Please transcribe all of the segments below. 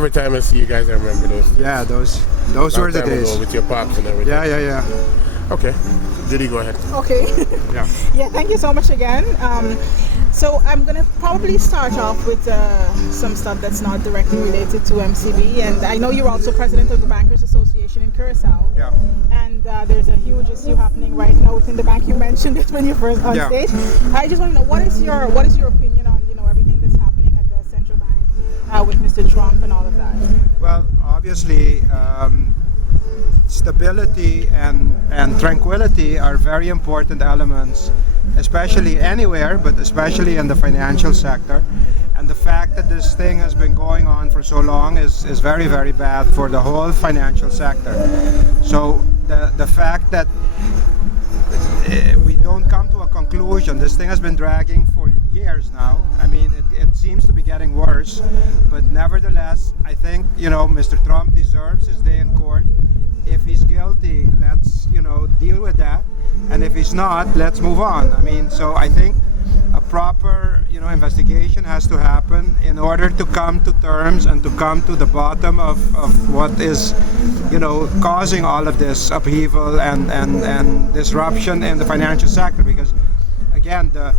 Every time I see you guys, I remember those days. Yeah, those were the Long time days. ago with your pops and everything. Yeah. Okay. Judy, go ahead. Okay. Yeah. Yeah, thank you so much again. So I'm going to probably start off with some stuff that's not directly related to MCB. And I know you're also president of the Bankers Association in Curacao. Yeah. And there's a huge issue happening right now within the bank. You mentioned it when you first on Yeah. stage. I just want to know, what is your opinion on everything that's happening at the central bank with Mr. Trump and all of that? Well, obviously, stability and tranquility are very important elements, especially anywhere, but especially in the financial sector. And the fact that this thing has been going on for so long is very, very bad for the whole financial sector. So the fact that we don't come to a conclusion, this thing has been dragging for years now. I mean, it seems to be getting worse, but nevertheless, I think, Mr. Trump deserves his day in court. If he's guilty, let's, deal with that. And if he's not, let's move on. I mean, so I think a proper, investigation has to happen in order to come to terms and to come to the bottom of what is, causing all of this upheaval and disruption in the financial sector. Because, again, the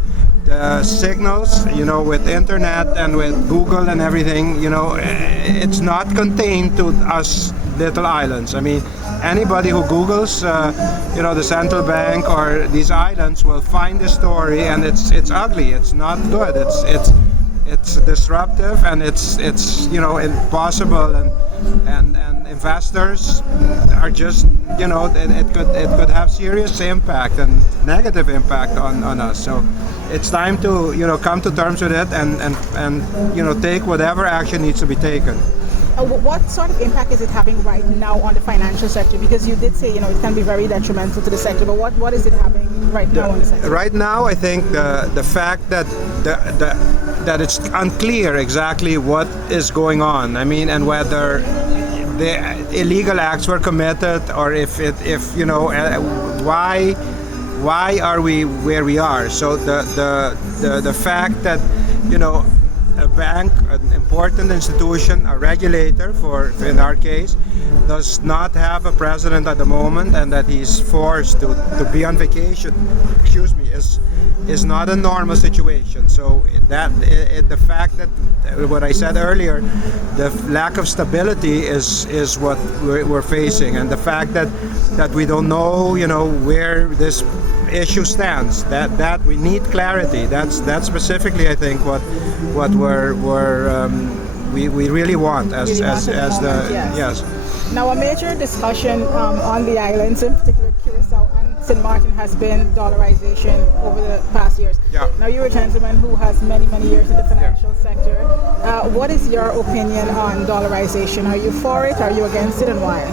signals, with internet and with Google and everything, it's not contained to us little islands. I mean, anybody who Googles, the central bank or these islands will find this story, and it's ugly. It's not good. It's disruptive, and it's impossible, and investors are just it could have serious impact and negative impact on us. So it's time to come to terms with it and take whatever action needs to be taken. What sort of impact is it having right now on the financial sector? Because you did say, it can be very detrimental to the sector, but what is it having right now on the sector? Right now, I think the fact that that it's unclear exactly what is going on. I mean, and whether the illegal acts were committed, or why are we where we are? So the fact that a bank, an important institution, a regulator, in our case, does not have a president at the moment, and that he's forced to be on vacation, is not a normal situation. So the fact that what I said earlier, the lack of stability is what we're facing, and the fact that we don't know, where this issue stands, that we need clarity. That's specifically, I think, what we really want as yes. Now, a major discussion on the islands, in particular Curacao and St. Martin, has been dollarization over the past years. Yeah. Now, you're a gentleman who has many years in the financial sector. What is your opinion on dollarization? Are you for it? Are you against it, and why?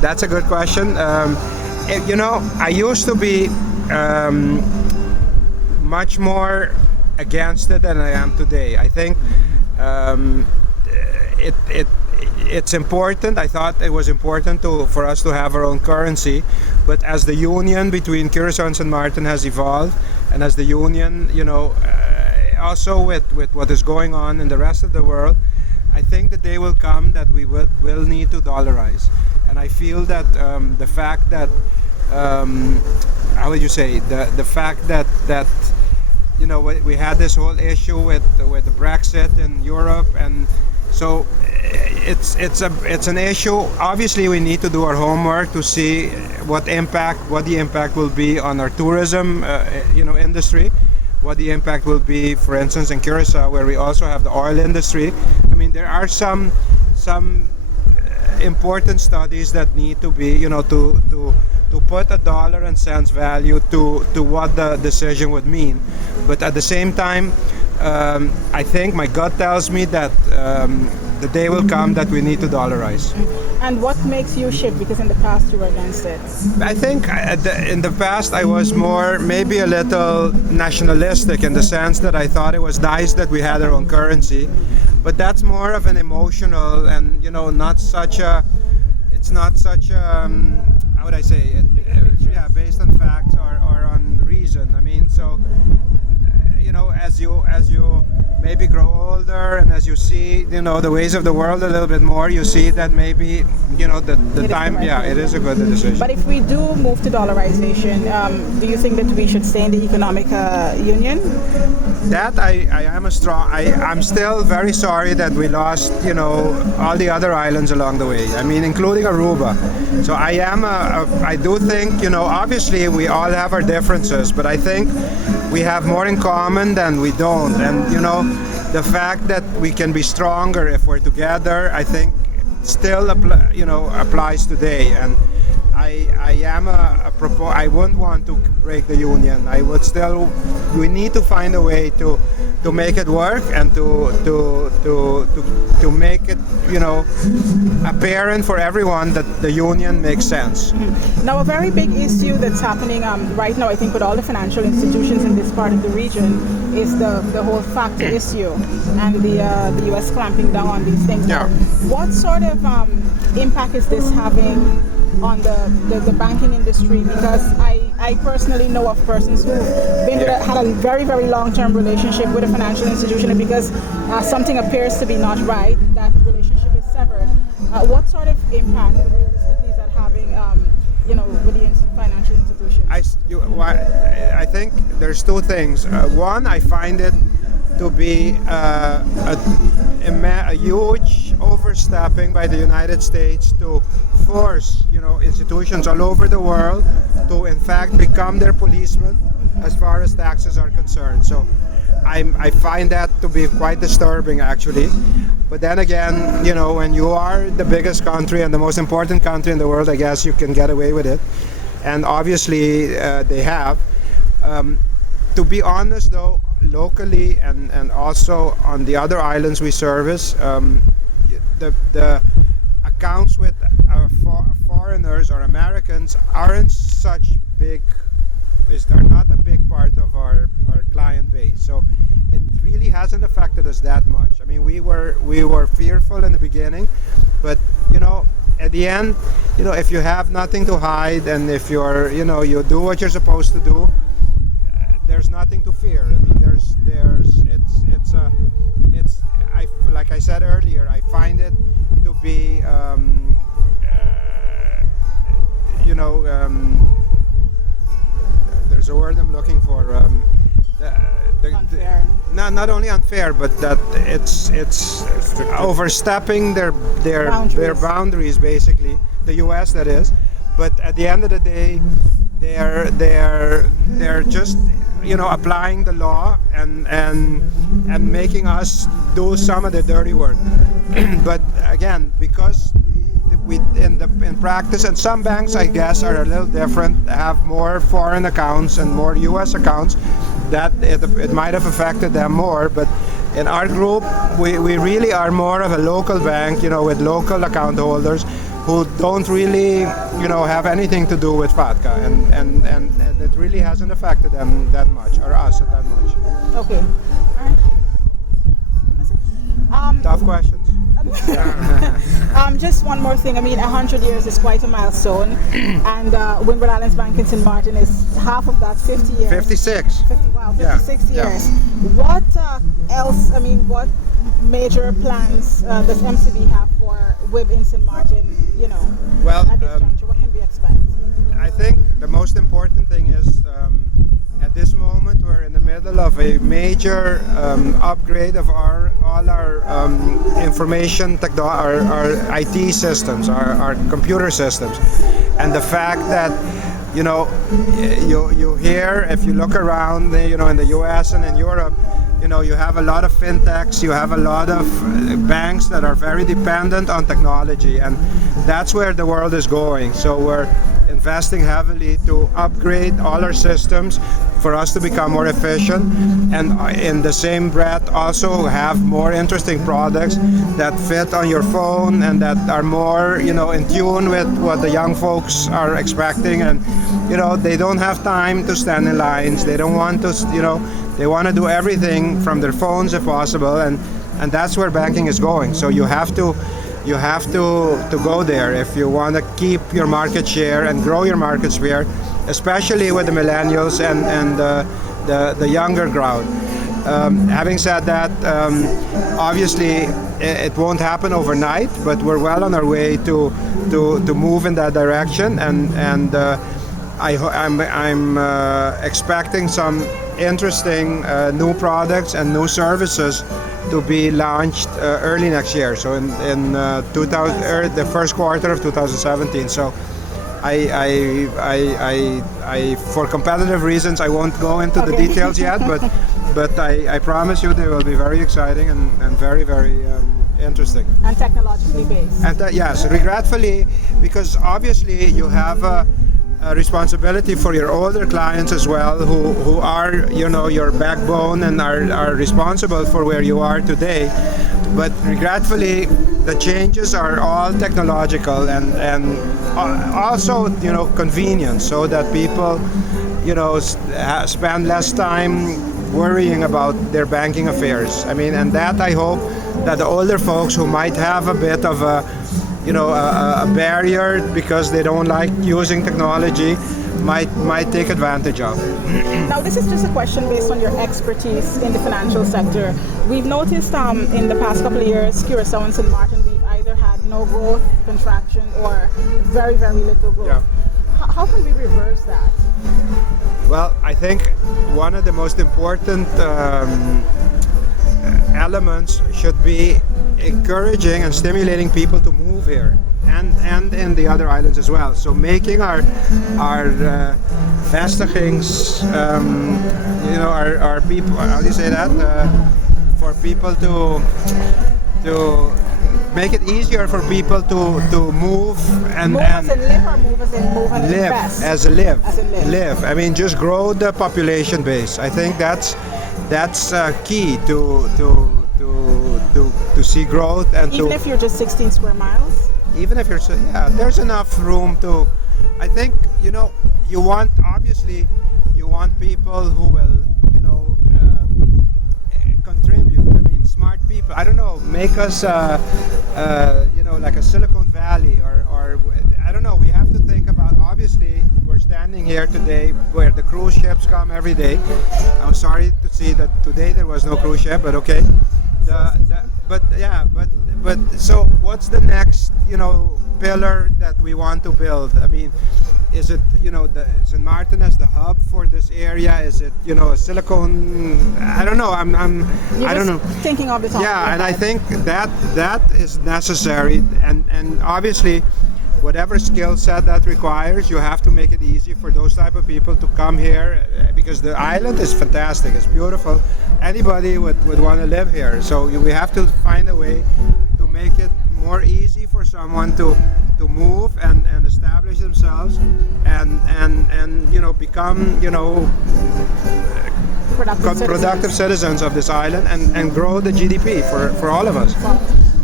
That's a good question. I used to be much more against it than I am today. I think it's important. I thought it was important for us to have our own currency, but as the union between Curacao and St. Martin has evolved, and as the union, also with what is going on in the rest of the world, I think the day will come that we will need to dollarize. And I feel that the fact that how would you say, the fact that we had this whole issue with the Brexit in Europe, and so it's an issue. Obviously, we need to do our homework to see what the impact will be on our tourism industry, what the impact will be, for instance, in Curacao, where we also have the oil industry. I mean, there are some important studies that need to be, to put a dollar and cents value to what the decision would mean. But at the same time, I think my gut tells me that the day will come that we need to dollarize. And what makes you shift? Because in the past you were against it. I think in the past I was more, maybe a little nationalistic, in the sense that I thought it was nice that we had our own currency. But that's more of an emotional and, not such a, it's not such a, how would I say it? Yeah, based on facts or on reason. I mean, so, as you maybe grow older, and as you see, the ways of the world a little bit more, you see that maybe, the time, it is a good decision. But if we do move to dollarization, do you think that we should stay in the economic union? That I'm still very sorry that we lost, all the other islands along the way. I mean, including Aruba. So I do think, obviously we all have our differences, but I think we have more in common than we don't. And, the fact that we can be stronger if we're together, I think still, applies today. And I am I wouldn't want to break the union. We need to find a way to make it work and to make it, apparent for everyone that the union makes sense. Now, a very big issue that's happening right now, I think, with all the financial institutions in this part of the region is the whole FATCA issue and the U.S. clamping down on these things. Yeah. What sort of impact is this having on the banking industry? Because I personally know of persons who've had a very, very long-term relationship with a financial institution, and because something appears to be not right, that relationship is severed. What sort of impact realistically is that having, with the financial institutions? I think there's two things. One, I find it to be a huge overstepping by the United States to force, institutions all over the world to in fact become their policemen as far as taxes are concerned. So I find that to be quite disturbing, actually. But then again, when you are the biggest country and the most important country in the world, I guess you can get away with it. And obviously they have. To be honest, though, locally and also on the other islands we service, the accounts with foreigners or Americans are not a big part of our client base. So it really hasn't affected us that much. I mean, we were fearful in the beginning, but at the end, if you have nothing to hide and if you do what you're supposed to do, there's nothing to fear. I mean, like I said earlier, I find it to be, there's a word I'm looking for. Unfair. Not only unfair, but that it's overstepping their boundaries, basically. The U.S. that is, but at the end of the day, they're just applying the law and making us do some of the dirty work. But again, because in practice, and some banks, I guess, are a little different, have more foreign accounts and more U.S. accounts, that it might have affected them more. But in our group, we really are more of a local bank, with local account holders who don't really, have anything to do with FATCA, and it really hasn't affected them that much, or us that much. Okay. All right. Tough questions. Just one more thing. I mean, 100 years is quite a milestone, and Wimber-Allen's Bank in St. Martin is half of that, 50 years. 56. 56 years. What else? I mean, what major plans does MCB have for WIB in St. Martin? At this juncture, what can we expect? I think the most important thing is, at this moment, we're in the middle of a major upgrade of all our information our IT systems, our computer systems, and the fact that you hear, if you look around, in the U.S. and in Europe, you have a lot of fintechs, you have a lot of banks that are very dependent on technology, and that's where the world is going. So we're investing heavily to upgrade all our systems for us to become more efficient, and in the same breath also have more interesting products that fit on your phone and that are more in tune with what the young folks are expecting. And they don't have time to stand in lines, they don't want to, they want to do everything from their phones if possible, and that's where banking is going. So you have to go there if you want to keep your market share and grow your market share, especially with the millennials and the younger crowd. Having said that, obviously it won't happen overnight, but we're well on our way to move in that direction, and I'm expecting some interesting new products and new services to be launched early next year. So in the first quarter of 2017. So I for competitive reasons, I won't go into the details yet, but I promise you they will be very exciting and very, very interesting. And technologically based. And yes, regretfully, because obviously you have a responsibility for your older clients as well, who are, you know, your backbone and are responsible for where you are today. But regretfully, the changes are all technological and also, you know, convenience, so that people, you know, spend less time worrying about their banking affairs. I mean, and that I hope that the older folks who might have a bit of a, you know, a barrier because they don't like using technology might take advantage of. Now, this is just a question based on your expertise in the financial sector. We've noticed in the past couple of years, Curacao and St. Martin, we've either had no growth, contraction, or very, very little growth. Yeah. How can we reverse that? Well, I think one of the most important elements should be encouraging and stimulating people to move here, and in the other islands as well. So making our vestigings, you know, our people, how do you say that? For people to make it easier for people to move and Move as in live, or move as in move and live invest? as a live. As in live. I mean, just grow the population base. I think that's key to see growth and Even if you're just 16 square miles? even if you're there's enough room to. I think, you know, you want people who will, you know, contribute. I mean, smart people. I don't know, make us you know, like a Silicon Valley or I don't know. We have to think about, obviously we're standing here today where the cruise ships come every day. I'm sorry to see that today there was no cruise ship, but okay. But so what's the next, you know, pillar that we want to build? I mean, is it, you know, the St. Martin as the hub for this area? Is it, you know, a Silicon? I don't know. I don't know. Thinking of the top. Yeah, and I think that is necessary, and obviously, whatever skill set that requires, you have to make it easy for those type of people to come here, because the island is fantastic. It's beautiful. Anybody would want to live here. So we have to find a way to make it more easy for someone to move and establish themselves and you know, become, you know, productive citizens of this island and grow the GDP for all of us.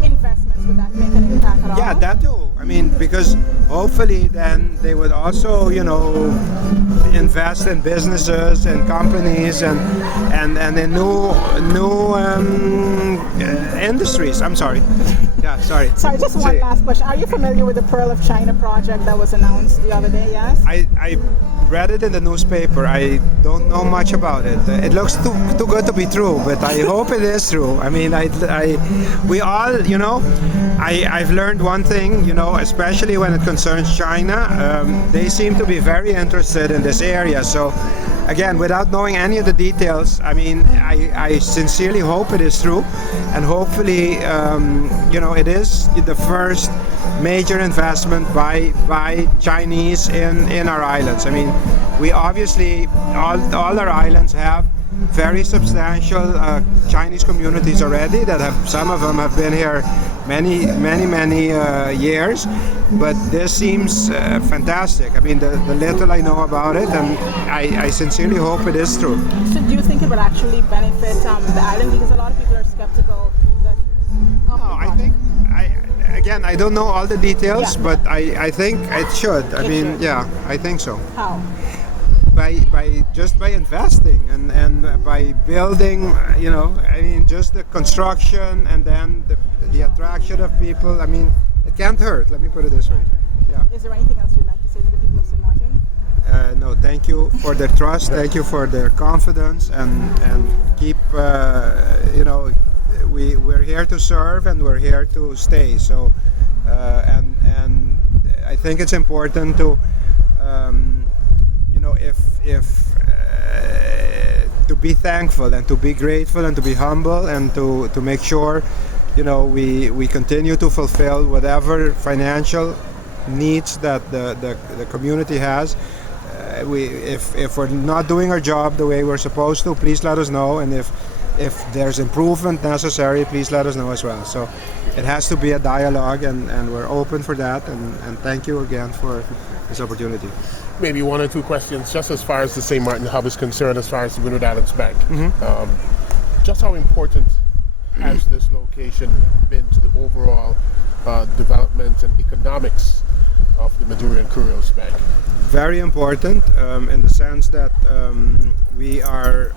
Investments, would that make an impact at all? Yeah, that too. I mean, because hopefully then they would also, you know, invest in businesses and companies and in new industries. I'm sorry. Yeah, sorry. Sorry, just one last question. Are you familiar with the Pearl of China project that was announced the other day? Yes. I read it in the newspaper. I don't know much about it. It looks too good to be true, but I hope it is true. I mean, we all, you know, I've learned one thing, you know, especially when it concerns China. They seem to be very interested in this area. So, again, without knowing any of the details, I mean, I sincerely hope it is true, and hopefully, you know, it is the first major investment by Chinese in our islands. I mean, we obviously, all our islands have very substantial Chinese communities already that have, some of them have been here many years, but this seems fantastic. I mean, the little I know about it, and I sincerely hope it is true. So do you think it will actually benefit the island? Because a lot of people are skeptical that... I think, again, I don't know all the details, Yeah. but I think it should. I mean, yeah, I think so. How? By investing and by building, you know, I mean, just the construction and then the attraction of people. I mean, it can't hurt. Let me put it this way. Yeah. Is there anything else you'd like to say to the people of St. Martin? No, thank you for their trust. Thank you for their confidence, and keep. We're here to serve, and we're here to stay. So, and I think it's important to, to be thankful and to be grateful and to be humble and to make sure, we continue to fulfill whatever financial needs that the community has. If we're not doing our job the way we're supposed to, please let us know, and if there's improvement necessary, please let us know as well. So it has to be a dialogue, and we're open for that, and thank you again for this opportunity. Maybe one or two questions, just as far as the St. Martin Hub is concerned, as far as the Rguez-Allen's Bank. Just how important has this location been to the overall development and economics of the Maduro and Curios Bank? Very important, in the sense that we are.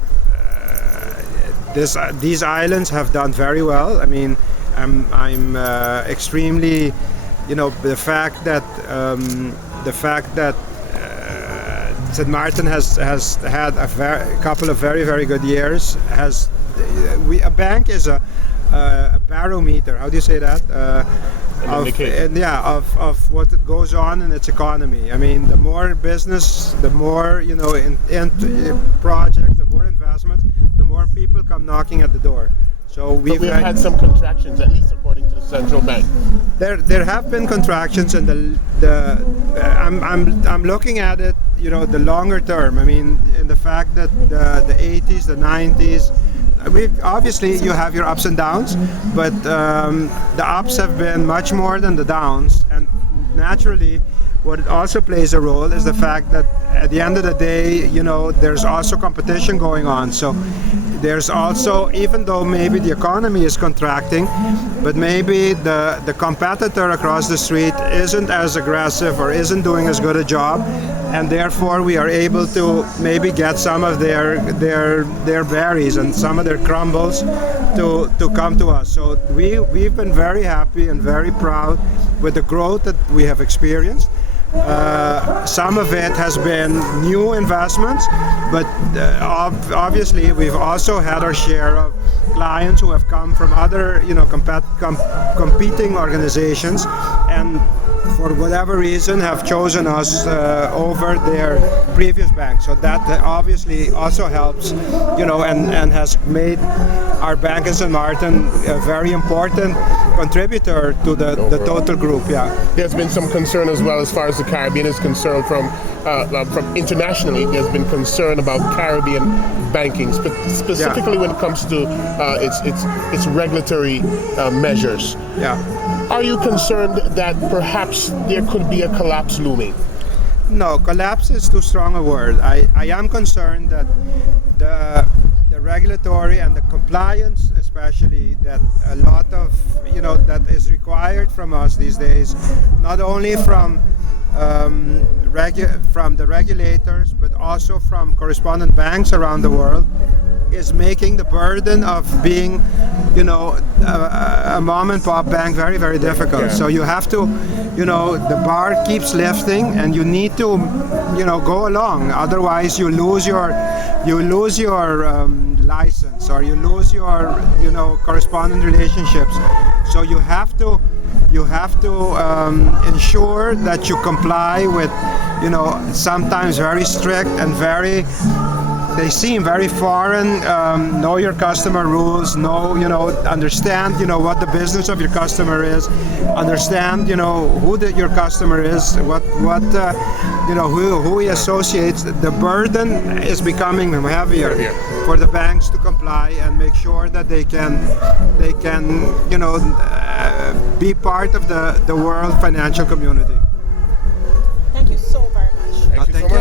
These islands have done very well. I mean, I'm extremely, the fact that St. Martin has had a couple of very, very good years. A bank is a barometer. How do you say that? Of what goes on in its economy. I mean, the more business, the more in projects, the more investment, the more people come knocking at the door. So we've had some contractions, at least according to the central bank. There have been contractions, and I'm looking at it, the longer term. I mean, in the fact that the 80s, the 90s. Obviously, you have your ups and downs, but the ups have been much more than the downs, and naturally, what it also plays a role is the fact that at the end of the day, there's also competition going on. So there's also, even though maybe the economy is contracting, but maybe the competitor across the street isn't as aggressive or isn't doing as good a job, and therefore we are able to maybe get some of their berries and some of their crumbles to come to us. So we've been very happy and very proud with the growth that we have experienced. Some of it has been new investments, but obviously we've also had our share of clients who have come from other competing organizations, and for whatever reason have chosen us over their previous bank. So that obviously also helps, and has made our bank in St. Martin a very important contributor to the total group. Yeah. There's been some concern as well as far as the Caribbean is concerned from internationally. There's been concern about Caribbean banking, specifically when it comes to its regulatory measures. Yeah. Are you concerned that perhaps there could be a collapse looming? No, collapse is too strong a word. I am concerned that the regulatory and the compliance, especially, that a lot of that is required from us these days, not only from the regulators, but also from correspondent banks around the world, is making the burden of being, a mom and pop bank very, very difficult. Yeah. So you have to, the bar keeps lifting, and you need to, go along. Otherwise, you lose your license, or you lose your, correspondent relationships. So you have to ensure that you comply with, sometimes very strict and they seem very foreign, know your customer rules, understand, what the business of your customer is, understand, who your customer is, who he associates. The burden is becoming heavier for the banks to comply and make sure that they can, be part of the world financial community. Thank you so very much. Thank you so much.